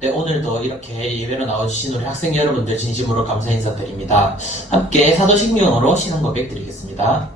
네, 오늘도 이렇게 예배로 나와주신 우리 학생 여러분들 진심으로 감사 인사드립니다. 함께 사도신경으로 신앙 고백 드리겠습니다.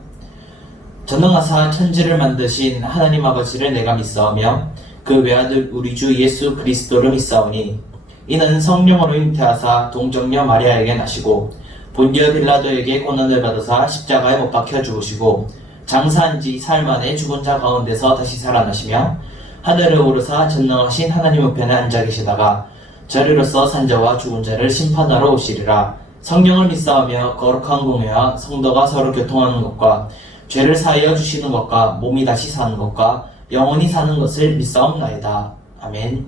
전능하사 천지를 만드신 하나님 아버지를 내가 믿사오며 그 외아들 우리 주 예수 그리스도를 믿사오니 이는 성령으로 잉태하사 동정녀 마리아에게 나시고 본디오 빌라도에게 고난을 받으사 십자가에 못 박혀 죽으시고 장사한 지 사흘 만에 죽은 자 가운데서 다시 살아나시며 하늘에 오르사 전능하신 하나님 우편에 앉아 계시다가 저리로서 산자와 죽은 자를 심판하러 오시리라. 성령을 믿사오며 거룩한 공회와 성도가 서로 교통하는 것과 죄를 사하여 주시는 것과 몸이 다시 사는 것과 영원히 사는 것을 믿사옵나이다. 아멘.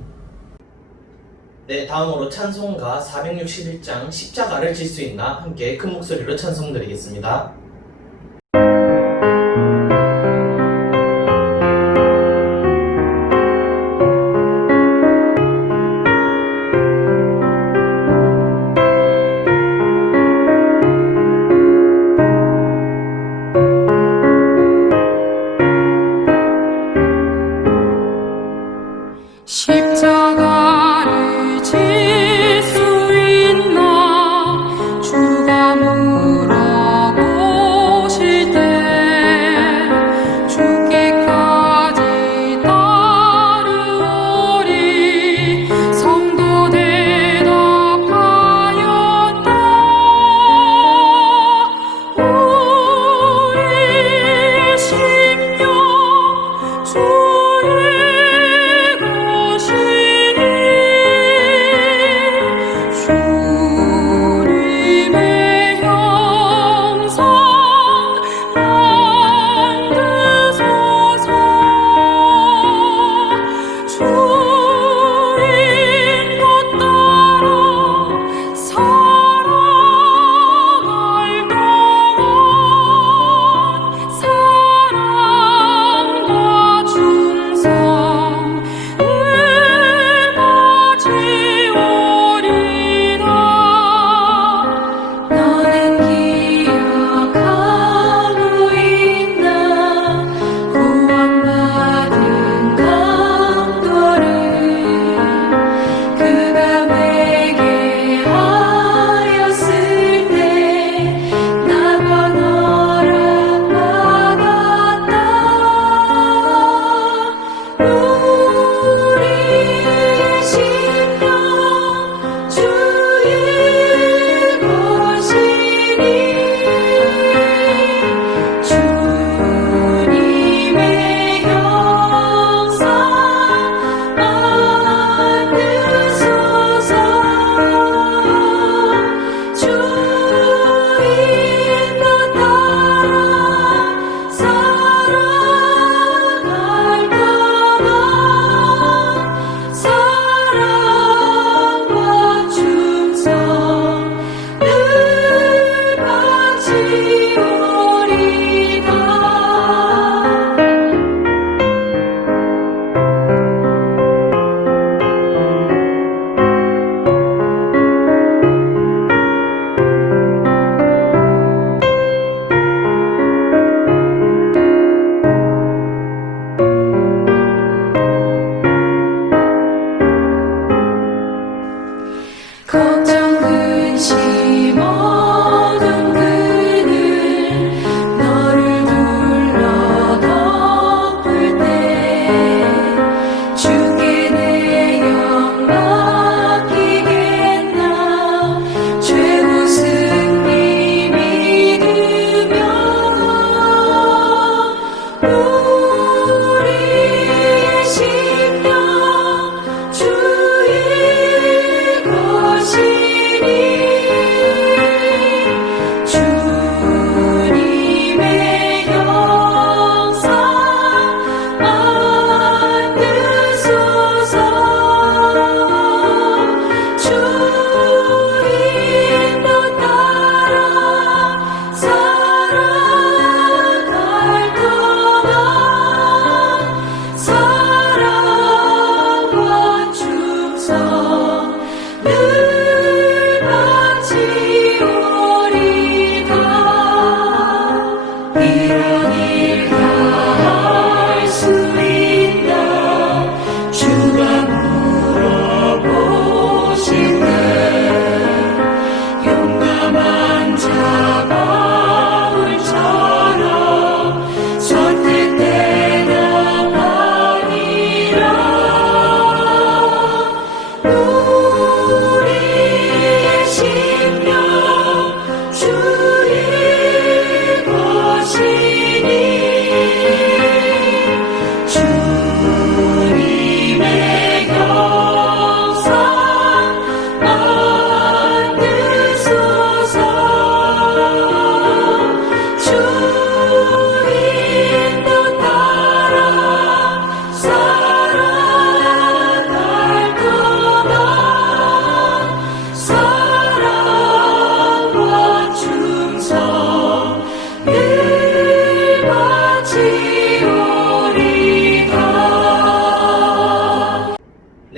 네, 다음으로 찬송가 461장 십자가를 질 수 있나 함께 큰 목소리로 찬송드리겠습니다. 십자가를 질 수 있나 주가 물어보실 때 죽기까지 따르오리. 성도 대답하였다. 우리의 심령 주의 것이니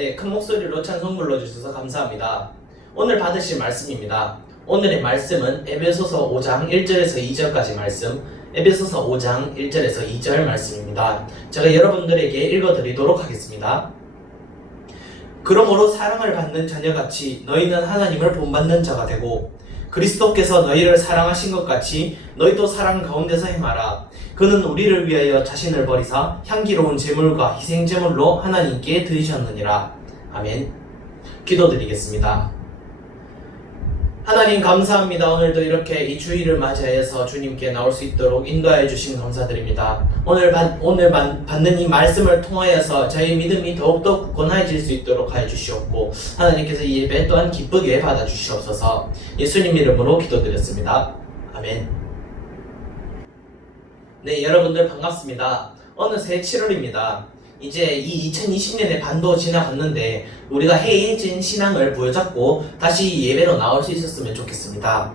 네, 큰 목소리로 찬송 불러주셔서 감사합니다. 오늘 받으실 말씀입니다. 오늘의 말씀은 에베소서 5장 1절에서 2절까지 말씀, 에베소서 5장 1절에서 2절 말씀입니다. 제가 여러분들에게 읽어드리도록 하겠습니다. 그러므로 사랑을 받는 자녀같이 너희는 하나님을 본받는 자가 되고 그리스도께서 너희를 사랑하신 것 같이 너희도 사랑 가운데서 행하라. 그는 우리를 위하여 자신을 버리사 향기로운 제물과 희생제물로 하나님께 드리셨느니라. 아멘. 기도드리겠습니다. 하나님 감사합니다. 오늘도 이렇게 이 주일을 맞이하여서 주님께 나올 수 있도록 인도하여 주신 감사드립니다. 오늘 받는 이 말씀을 통하여서 저희 믿음이 더욱더 굳건해질 수 있도록 하여 주시옵고 하나님께서 이 예배 또한 기쁘게 받아주시옵소서. 예수님 이름으로 기도드렸습니다. 아멘. 네, 여러분들 반갑습니다. 어느새 7월입니다. 이제 이 2020년의 반도 지나갔는데 우리가 해이해진 신앙을 부여잡고 다시 예배로 나올 수 있었으면 좋겠습니다.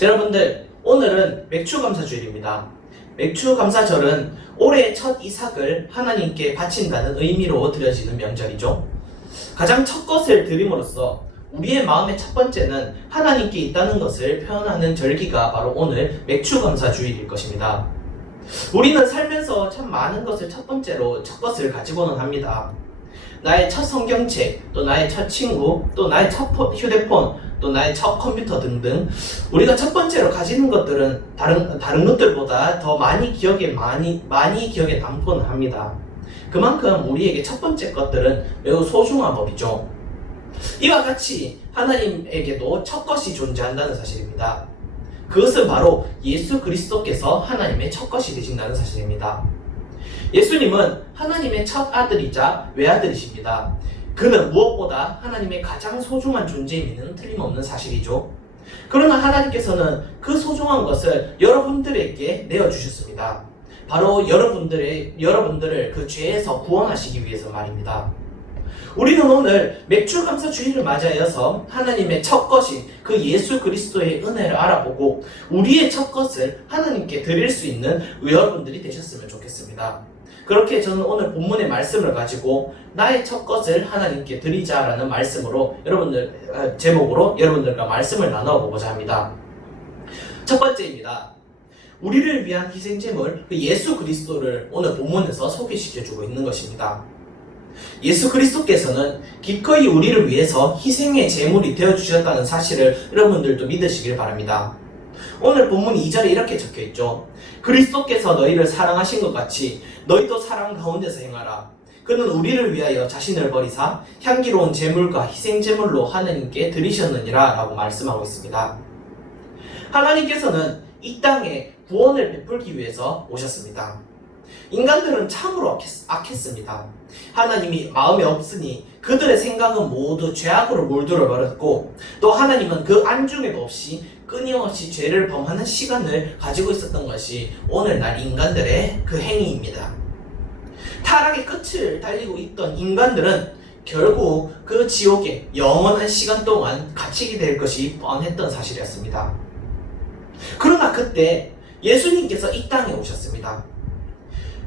여러분들, 오늘은 맥추감사주일입니다. 맥추감사절은 올해 첫 이삭을 하나님께 바친다는 의미로 드려지는 명절이죠. 가장 첫 것을 드림으로써 우리의 마음의 첫 번째는 하나님께 있다는 것을 표현하는 절기가 바로 오늘 맥추감사주일일 것입니다. 우리는 살면서 참 많은 것을 첫 번째로 첫 것을 가지고는 합니다. 나의 첫 성경책, 또 나의 첫 친구, 또 나의 첫 휴대폰, 또 나의 첫 컴퓨터 등등 우리가 첫 번째로 가지는 것들은 다른 것들보다 더 많이 기억에 남곤 합니다. 그만큼 우리에게 첫 번째 것들은 매우 소중한 법이죠. 이와 같이 하나님에게도 첫 것이 존재한다는 사실입니다. 그것은 바로 예수 그리스도께서 하나님의 첫 것이 되신다는 사실입니다. 예수님은 하나님의 첫 아들이자 외아들이십니다. 그는 무엇보다 하나님의 가장 소중한 존재임에는 틀림없는 사실이죠. 그러나 하나님께서는 그 소중한 것을 여러분들에게 내어주셨습니다. 바로 여러분들을 그 죄에서 구원하시기 위해서 말입니다. 우리는 오늘 맥추감사주일을 맞이하여서 하나님의 첫 것인 그 예수 그리스도의 은혜를 알아보고 우리의 첫 것을 하나님께 드릴 수 있는 여러분들이 되셨으면 좋겠습니다. 그렇게 저는 오늘 본문의 말씀을 가지고 나의 첫 것을 하나님께 드리자라는 말씀으로 제목으로 여러분들과 말씀을 나눠보고자 합니다. 첫 번째입니다. 우리를 위한 희생제물 그 예수 그리스도를 오늘 본문에서 소개시켜주고 있는 것입니다. 예수 그리스도께서는 기꺼이 우리를 위해서 희생의 제물이 되어주셨다는 사실을 여러분들도 믿으시길 바랍니다. 오늘 본문 2절에 이렇게 적혀있죠. 그리스도께서 너희를 사랑하신 것 같이 너희도 사랑 가운데서 행하라. 그는 우리를 위하여 자신을 버리사 향기로운 제물과 희생제물로 하나님께 드리셨느니라 라고 말씀하고 있습니다. 하나님께서는 이 땅에 구원을 베풀기 위해서 오셨습니다. 인간들은 참으로 악했습니다. 하나님이 마음에 없으니 그들의 생각은 모두 죄악으로 물들어 버렸고 또 하나님은 그 안중에도 없이 끊임없이 죄를 범하는 시간을 가지고 있었던 것이 오늘날 인간들의 그 행위입니다. 타락의 끝을 달리고 있던 인간들은 결국 그 지옥에 영원한 시간 동안 갇히게 될 것이 뻔했던 사실이었습니다. 그러나 그때 예수님께서 이 땅에 오셨습니다.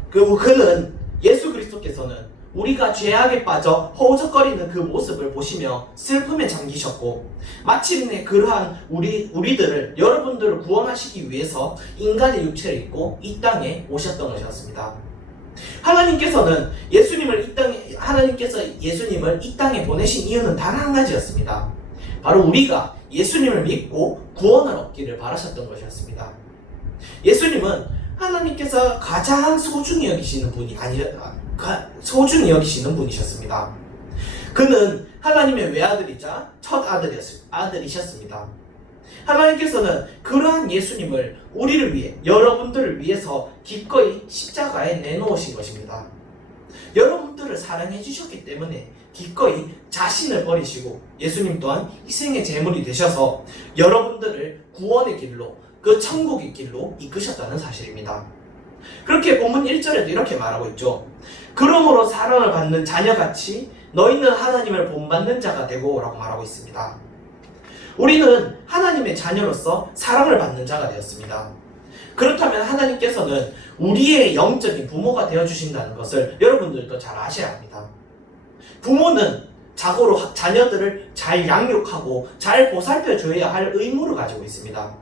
그는 예수 그리스도께서는 우리가 죄악에 빠져 허우적거리는 그 모습을 보시며 슬픔에 잠기셨고 마침내 그러한 우리들을 여러분들을 구원하시기 위해서 인간의 육체를 입고 이 땅에 오셨던 것이었습니다. 하나님께서 예수님을 이 땅에 보내신 이유는 단 한 가지였습니다. 바로 우리가 예수님을 믿고 구원을 얻기를 바라셨던 것이었습니다. 예수님은 하나님께서 가장 소중히 여기시는 분이셨습니다. 그는 하나님의 외아들이자 첫 아들이셨습니다. 하나님께서는 그러한 예수님을 우리를 위해, 여러분들을 위해서 기꺼이 십자가에 내놓으신 것입니다. 여러분들을 사랑해 주셨기 때문에 기꺼이 자신을 버리시고 예수님 또한 희생의 제물이 되셔서 여러분들을 구원의 길로, 그 천국의 길로 이끄셨다는 사실입니다. 그렇게 본문 1절에도 이렇게 말하고 있죠. 그러므로 사랑을 받는 자녀같이 너희는 하나님을 본받는 자가 되고 라고 말하고 있습니다. 우리는 하나님의 자녀로서 사랑을 받는 자가 되었습니다. 그렇다면 하나님께서는 우리의 영적인 부모가 되어주신다는 것을 여러분들도 잘 아셔야 합니다. 부모는 자고로 자녀들을 잘 양육하고 잘 보살펴줘야 할 의무를 가지고 있습니다.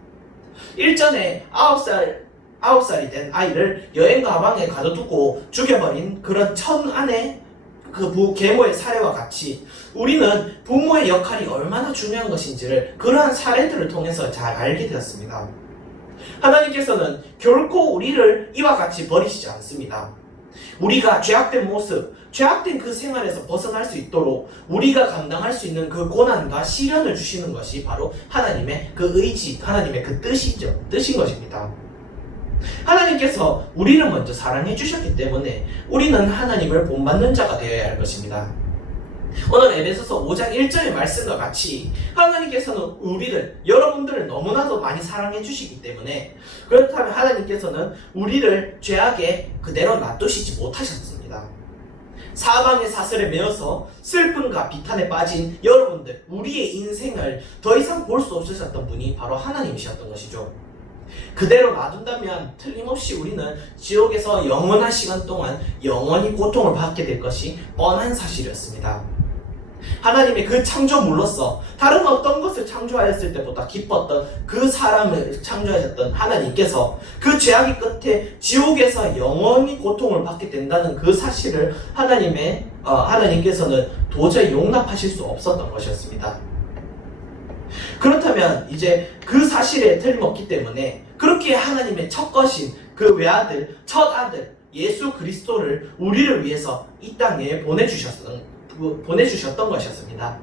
일전에 9살이 된 아이를 여행 가방에 가둬두고 죽여버린 그런 천안의 그 계모의 사례와 같이 우리는 부모의 역할이 얼마나 중요한 것인지를 그러한 사례들을 통해서 잘 알게 되었습니다. 하나님께서는 결코 우리를 이와 같이 버리시지 않습니다. 우리가 죄악된 모습, 죄악된 그 생활에서 벗어날 수 있도록 우리가 감당할 수 있는 그 고난과 시련을 주시는 것이 바로 하나님의 그 의지, 하나님의 그 뜻인 것입니다. 하나님께서 우리를 먼저 사랑해 주셨기 때문에 우리는 하나님을 본받는 자가 되어야 할 것입니다. 오늘 에베소서 5장 1절의 말씀과 같이 하나님께서는 우리를, 여러분들을 너무나도 많이 사랑해 주시기 때문에, 그렇다면 하나님께서는 우리를 죄악에 그대로 놔두시지 못하셨습니다. 사방의 사슬에 매어서 슬픔과 비탄에 빠진 여러분들, 우리의 인생을 더 이상 볼 수 없으셨던 분이 바로 하나님이셨던 것이죠. 그대로 놔둔다면 틀림없이 우리는 지옥에서 영원한 시간 동안 영원히 고통을 받게 될 것이 뻔한 사실이었습니다. 하나님의 그 창조물로서 다른 어떤 것을 창조하였을 때보다 기뻤던 그 사람을 창조하셨던 하나님께서 그 죄악의 끝에 지옥에서 영원히 고통을 받게 된다는 그 사실을 하나님께서는 도저히 용납하실 수 없었던 것이었습니다. 그렇다면 이제 그 사실에 틀림없기 때문에 그렇게 하나님의 첫 것인 그 외아들, 첫 아들 예수 그리스도를 우리를 위해서 이 땅에 보내주셨던 것이었습니다.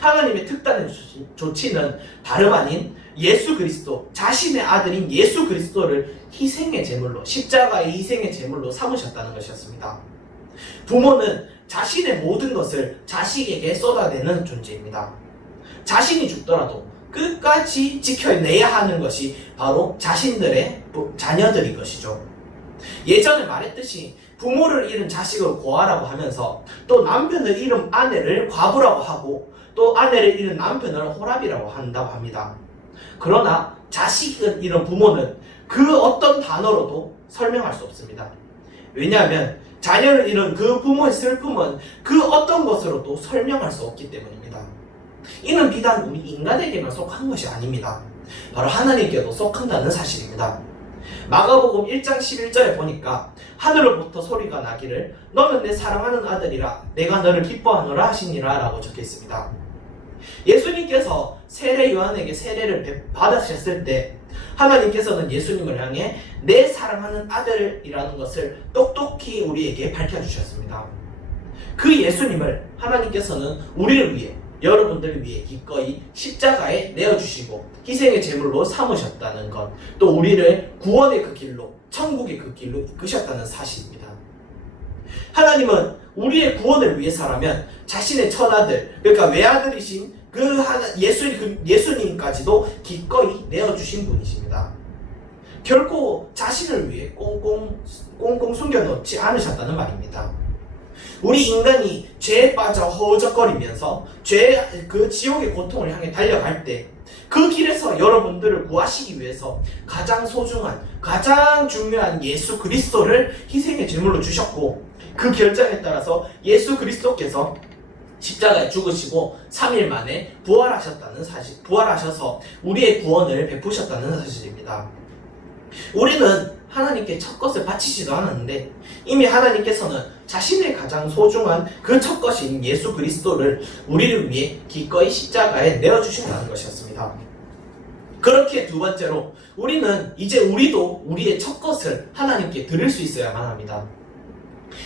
하나님의 특단의 조치는 다름 아닌 예수 그리스도, 자신의 아들인 예수 그리스도를 희생의 제물로, 십자가의 희생의 제물로 삼으셨다는 것이었습니다. 부모는 자신의 모든 것을 자식에게 쏟아내는 존재입니다. 자신이 죽더라도 끝까지 지켜내야 하는 것이 바로 자신들의 자녀들인 것이죠. 예전에 말했듯이 부모를 잃은 자식을 고아라고 하면서 또 남편을 잃은 아내를 과부라고 하고 또 아내를 잃은 남편을 호랍이라고 한다고 합니다. 그러나 자식을 잃은 부모는 그 어떤 단어로도 설명할 수 없습니다. 왜냐하면 자녀를 잃은 그 부모의 슬픔은 그 어떤 것으로도 설명할 수 없기 때문입니다. 이는 비단 우리 인간에게만 속한 것이 아닙니다. 바로 하나님께도 속한다는 사실입니다. 마가복음 1장 11절에 보니까 하늘로부터 소리가 나기를 너는 내 사랑하는 아들이라 내가 너를 기뻐하노라 하시니라 라고 적혀 있습니다. 예수님께서 세례 요한에게 세례를 받으셨을 때 하나님께서는 예수님을 향해 내 사랑하는 아들이라는 것을 똑똑히 우리에게 밝혀주셨습니다. 그 예수님을 하나님께서는 우리를 위해, 여러분들을 위해 기꺼이 십자가에 내어주시고 희생의 제물로 삼으셨다는 것, 또 우리를 구원의 그 길로, 천국의 그 길로 이끄셨다는 사실입니다. 하나님은 우리의 구원을 위해서라면 자신의 첫아들, 그러니까 외아들이신 그 예수님까지도 기꺼이 내어주신 분이십니다. 결코 자신을 위해 꽁꽁 숨겨놓지 않으셨다는 말입니다. 우리 인간이 죄에 빠져 허우적거리면서 그 지옥의 고통을 향해 달려갈 때 그 길에서 여러분들을 구하시기 위해서 가장 소중한, 가장 중요한 예수 그리스도를 희생의 제물로 주셨고, 그 결정에 따라서 예수 그리스도께서 십자가에 죽으시고 3일 만에 부활하셨다는 사실, 부활하셔서 우리의 구원을 베푸셨다는 사실입니다. 우리는 하나님께 첫 것을 바치지도 않았는데 이미 하나님께서는 자신의 가장 소중한 그 첫 것인 예수 그리스도를 우리를 위해 기꺼이 십자가에 내어주신다는 것이었습니다. 그렇게 두 번째로 우리는 이제 우리도 우리의 첫 것을 하나님께 드릴 수 있어야만 합니다.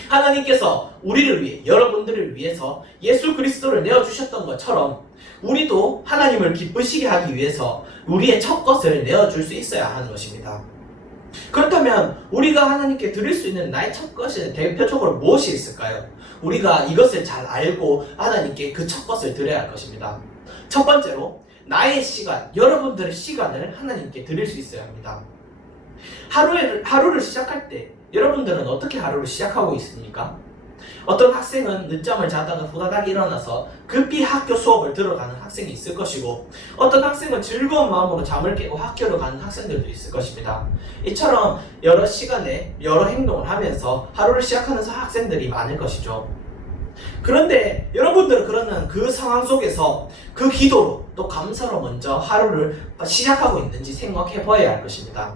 하나님께서 우리를 위해, 여러분들을 위해서 예수 그리스도를 내어주셨던 것처럼 우리도 하나님을 기쁘시게 하기 위해서 우리의 첫 것을 내어줄 수 있어야 하는 것입니다. 그렇다면 우리가 하나님께 드릴 수 있는 나의 첫 것은 대표적으로 무엇이 있을까요? 우리가 이것을 잘 알고 하나님께 그 첫 것을 드려야 할 것입니다. 첫 번째로 나의 시간, 여러분들의 시간을 하나님께 드릴 수 있어야 합니다. 하루를 시작할 때 여러분들은 어떻게 하루를 시작하고 있습니까? 어떤 학생은 늦잠을 자다가 후다닥 일어나서 급히 학교 수업을 들어가는 학생이 있을 것이고, 어떤 학생은 즐거운 마음으로 잠을 깨고 학교를 가는 학생들도 있을 것입니다. 이처럼 여러 시간에 여러 행동을 하면서 하루를 시작하는 학생들이 많을 것이죠. 그런데 여러분들은 그러는 그 상황 속에서 그 기도로 또 감사로 먼저 하루를 시작하고 있는지 생각해 봐야 할 것입니다.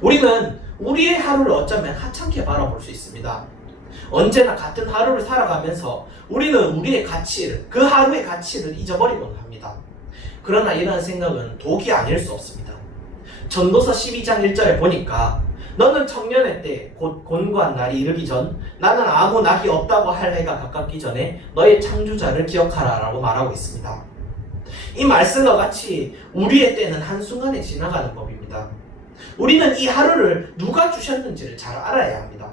우리는 우리의 하루를 어쩌면 하찮게 바라볼 수 있습니다. 언제나 같은 하루를 살아가면서 우리는 우리의 가치를, 그 하루의 가치를 잊어버리곤 합니다. 그러나 이런 생각은 독이 아닐 수 없습니다. 전도서 12장 1절에 보니까 너는 청년의 때 곧 곤고한 날이 이르기 전 나는 아무 낙이 없다고 할 해가 가깝기 전에 너의 창조자를 기억하라 라고 말하고 있습니다. 이 말씀과 같이 우리의 때는 한순간에 지나가는 법입니다. 우리는 이 하루를 누가 주셨는지를 잘 알아야 합니다.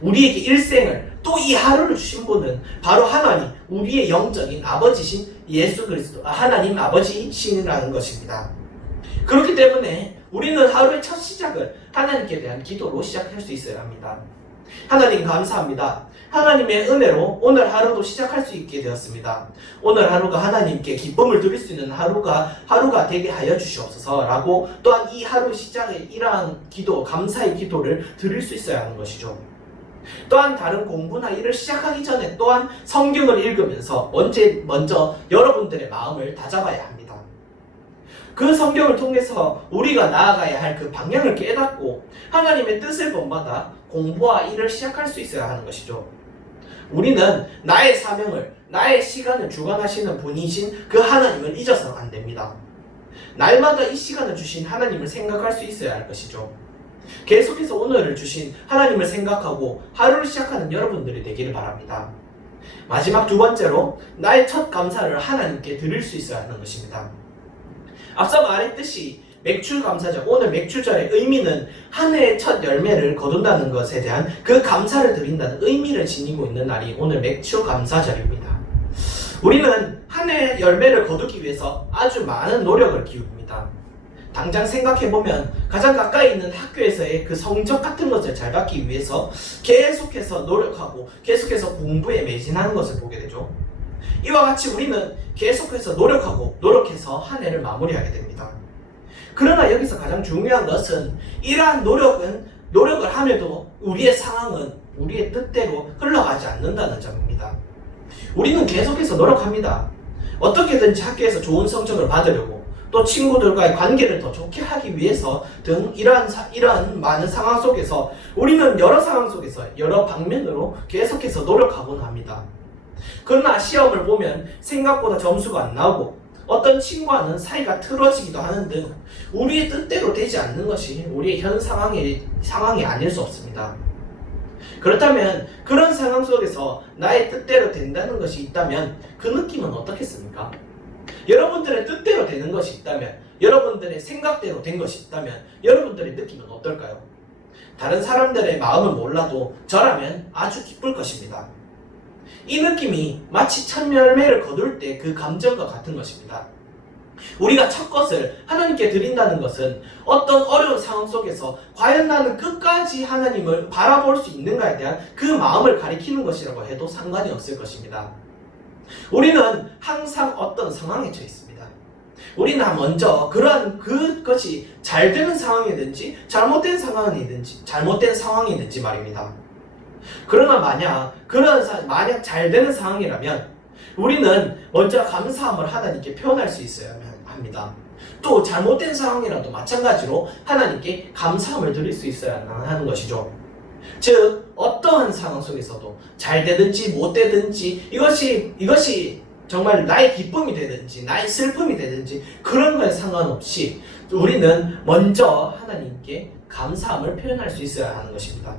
우리에게 일생을 또 이 하루를 주신 분은 바로 하나님, 우리의 영적인 아버지신 예수 그리스도, 하나님 아버지신이라는 것입니다. 그렇기 때문에 우리는 하루의 첫 시작을 하나님께 대한 기도로 시작할 수 있어야 합니다. 하나님 감사합니다. 하나님의 은혜로 오늘 하루도 시작할 수 있게 되었습니다. 오늘 하루가 하나님께 기쁨을 드릴 수 있는 하루가 되게 하여 주시옵소서라고 또한 이 하루 시작에 이러한 기도, 감사의 기도를 드릴 수 있어야 하는 것이죠. 또한 다른 공부나 일을 시작하기 전에 또한 성경을 읽으면서 먼저 여러분들의 마음을 다잡아야 합니다. 그 성경을 통해서 우리가 나아가야 할 그 방향을 깨닫고 하나님의 뜻을 본받아 공부와 일을 시작할 수 있어야 하는 것이죠. 우리는 나의 사명을, 나의 시간을 주관하시는 분이신 그 하나님을 잊어서는 안 됩니다. 날마다 이 시간을 주신 하나님을 생각할 수 있어야 할 것이죠. 계속해서 오늘을 주신 하나님을 생각하고 하루를 시작하는 여러분들이 되기를 바랍니다. 마지막 두 번째로 나의 첫 감사를 하나님께 드릴 수 있어야 하는 것입니다. 앞서 말했듯이 맥출감사절, 오늘 맥출절의 의미는 한 해의 첫 열매를 거둔다는 것에 대한 그 감사를 드린다는 의미를 지니고 있는 날이 오늘 맥출감사절입니다. 우리는 한 해의 열매를 거두기 위해서 아주 많은 노력을 기울입니다. 당장 생각해보면 가장 가까이 있는 학교에서의 그 성적 같은 것을 잘 받기 위해서 계속해서 노력하고 계속해서 공부에 매진하는 것을 보게 되죠. 이와 같이 우리는 계속해서 노력해서 한 해를 마무리하게 됩니다. 그러나 여기서 가장 중요한 것은 이러한 노력을 함에도 우리의 상황은 우리의 뜻대로 흘러가지 않는다는 점입니다. 우리는 계속해서 노력합니다. 어떻게든지 학교에서 좋은 성적을 받으려고 또 친구들과의 관계를 더 좋게 하기 위해서 등 이러한 많은 상황 속에서 우리는 여러 상황 속에서 여러 방면으로 계속해서 노력하곤 합니다. 그러나 시험을 보면 생각보다 점수가 안 나오고 어떤 친구와는 사이가 틀어지기도 하는 등 우리의 뜻대로 되지 않는 것이 우리의 현 상황이 아닐 수 없습니다. 그렇다면 그런 상황 속에서 나의 뜻대로 된다는 것이 있다면 그 느낌은 어떻겠습니까? 여러분들의 뜻대로 되는 것이 있다면, 여러분들의 생각대로 된 것이 있다면 여러분들의 느낌은 어떨까요? 다른 사람들의 마음은 몰라도 저라면 아주 기쁠 것입니다. 이 느낌이 마치 첫 열매를 거둘 때 그 감정과 같은 것입니다. 우리가 첫 것을 하나님께 드린다는 것은 어떤 어려운 상황 속에서 과연 나는 끝까지 하나님을 바라볼 수 있는가에 대한 그 마음을 가리키는 것이라고 해도 상관이 없을 것입니다. 우리는 항상 어떤 상황에 처해 있습니다. 우리는 먼저 그것이 잘 되는 상황이든지 잘못된 상황이든지 말입니다. 그러나 만약 잘 되는 상황이라면 우리는 먼저 감사함을 하나님께 표현할 수 있어야 합니다. 또 잘못된 상황이라도 마찬가지로 하나님께 감사함을 드릴 수 있어야 하는 것이죠. 즉 어떠한 상황 속에서도 잘 되든지 못 되든지 이것이 정말 나의 기쁨이 되든지 나의 슬픔이 되든지 그런 거에 상관없이 우리는 먼저 하나님께 감사함을 표현할 수 있어야 하는 것입니다.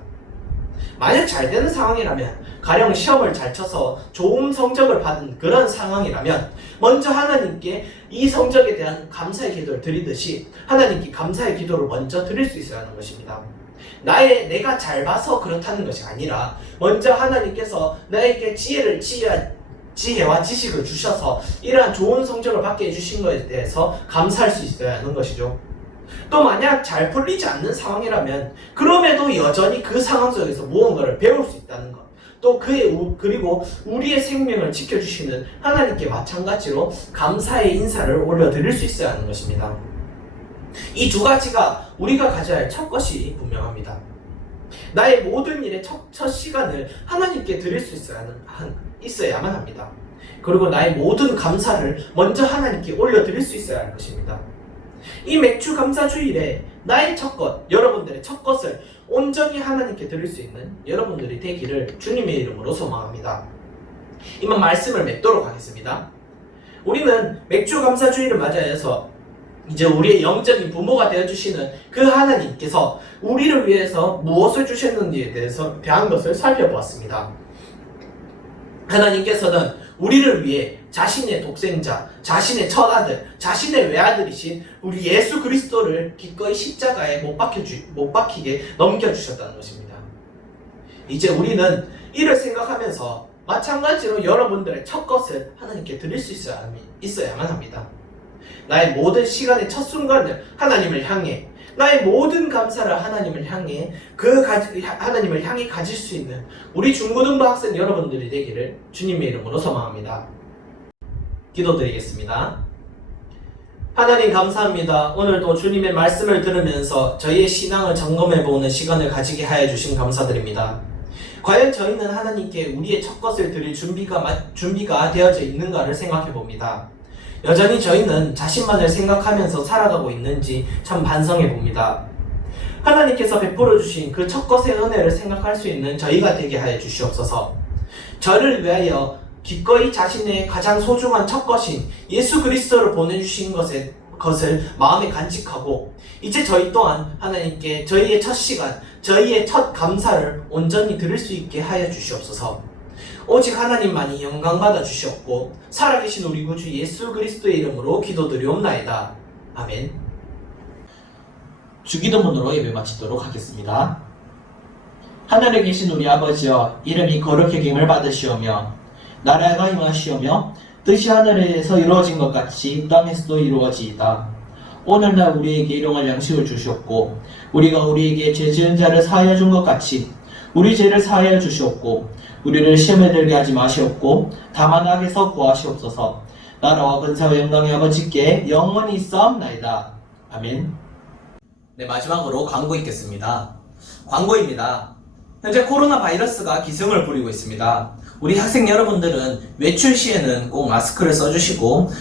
만약 잘 되는 상황이라면, 가령 시험을 잘 쳐서 좋은 성적을 받은 그런 상황이라면 먼저 하나님께 이 성적에 대한 감사의 기도를 드리듯이 하나님께 감사의 기도를 먼저 드릴 수 있어야 하는 것입니다. 내가 잘 봐서 그렇다는 것이 아니라 먼저 하나님께서 나에게 지혜와 지식을 주셔서 이러한 좋은 성적을 받게 해주신 것에 대해서 감사할 수 있어야 하는 것이죠. 또 만약 잘 풀리지 않는 상황이라면 그럼에도 여전히 그 상황 속에서 무언가를 배울 수 있다는 것, 또 그리고 우리의 생명을 지켜주시는 하나님께 마찬가지로 감사의 인사를 올려드릴 수 있어야 하는 것입니다. 이 두 가지가 우리가 가져야 할 첫 것이 분명합니다. 나의 모든 일의 첫 시간을 하나님께 드릴 수 있어야만 합니다. 그리고 나의 모든 감사를 먼저 하나님께 올려드릴 수 있어야 할 것입니다. 이 맥주 감사 주일에 나의 첫 것, 여러분들의 첫 것을 온전히 하나님께 드릴 수 있는 여러분들이 되기를 주님의 이름으로 소망합니다. 이만 말씀을 맺도록 하겠습니다. 우리는 맥주 감사 주일을 맞이하여서 이제 우리의 영적인 부모가 되어주시는 그 하나님께서 우리를 위해서 무엇을 주셨는지에 대한 것을 살펴보았습니다. 하나님께서는 우리를 위해 자신의 독생자, 자신의 첫아들, 자신의 외아들이신 우리 예수 그리스도를 기꺼이 십자가에 못 박히게 넘겨주셨다는 것입니다. 이제 우리는 이를 생각하면서 마찬가지로 여러분들의 첫 것을 하나님께 드릴 수 있어야만 합니다. 나의 모든 시간의 첫 순간을 하나님을 향해, 나의 모든 감사를 하나님을 향해 하나님을 향해 가질 수 있는 우리 중고등부 학생 여러분들이 되기를 주님의 이름으로 소망합니다. 기도드리겠습니다. 하나님 감사합니다. 오늘도 주님의 말씀을 들으면서 저희의 신앙을 점검해보는 시간을 가지게 하여 주신 감사드립니다. 과연 저희는 하나님께 우리의 첫 것을 드릴 준비가 되어져 있는가를 생각해봅니다. 여전히 저희는 자신만을 생각하면서 살아가고 있는지 참 반성해봅니다. 하나님께서 베풀어 주신 그 첫 것의 은혜를 생각할 수 있는 저희가 되게 하여 주시옵소서. 저를 위하여 기꺼이 자신의 가장 소중한 첫 것인 예수 그리스도를 보내주신 것을 마음에 간직하고, 이제 저희 또한 하나님께 저희의 첫 시간, 저희의 첫 감사를 온전히 드릴 수 있게 하여 주시옵소서. 오직 하나님만이 영광받아 주시옵고 살아계신 우리 구주 예수 그리스도의 이름으로 기도드리옵나이다. 아멘. 주기도문으로 예배 마치도록 하겠습니다. 하늘에 계신 우리 아버지여, 이름이 거룩히 여김을 받으시오며 나라가 임하시오며 뜻이 하늘에서 이루어진 것 같이 땅에서도 이루어지이다. 오늘날 우리에게 일용할 양식을 주시옵고 우리가 우리에게 죄 지은 자를 사하여 준 것 같이 우리 죄를 사하여 주시옵고 우리를 시험에 들게 하지 마시옵고 다만 악에서 구하시옵소서. 나라와 근사와 영광의 아버지께 영원히 있사옵나이다. 아멘. 네, 마지막으로 광고 있겠습니다. 광고입니다. 현재 코로나 바이러스가 기승을 부리고 있습니다. 우리 학생 여러분들은 외출 시에는 꼭 마스크를 써주시고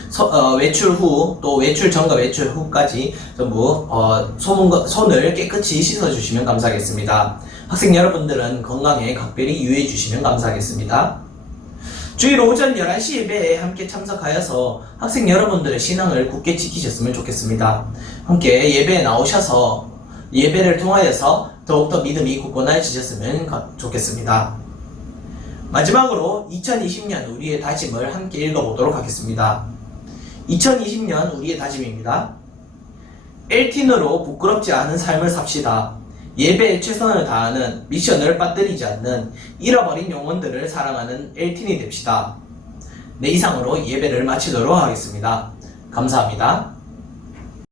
외출 후 또 외출 전과 외출 후까지 전부 손을 깨끗이 씻어주시면 감사하겠습니다. 학생 여러분들은 건강에 각별히 유의해 주시면 감사하겠습니다. 주일 오전 11시 예배에 함께 참석하여서 학생 여러분들의 신앙을 굳게 지키셨으면 좋겠습니다. 함께 예배에 나오셔서 예배를 통하여서 더욱더 믿음이 굳건해지셨으면 좋겠습니다. 마지막으로 2020년 우리의 다짐을 함께 읽어보도록 하겠습니다. 2020년 우리의 다짐입니다. LTN으로 부끄럽지 않은 삶을 삽시다. 예배에 최선을 다하는, 미션을 빠뜨리지 않는, 잃어버린 영혼들을 사랑하는 LTN이 됩시다. 네, 이상으로 예배를 마치도록 하겠습니다. 감사합니다.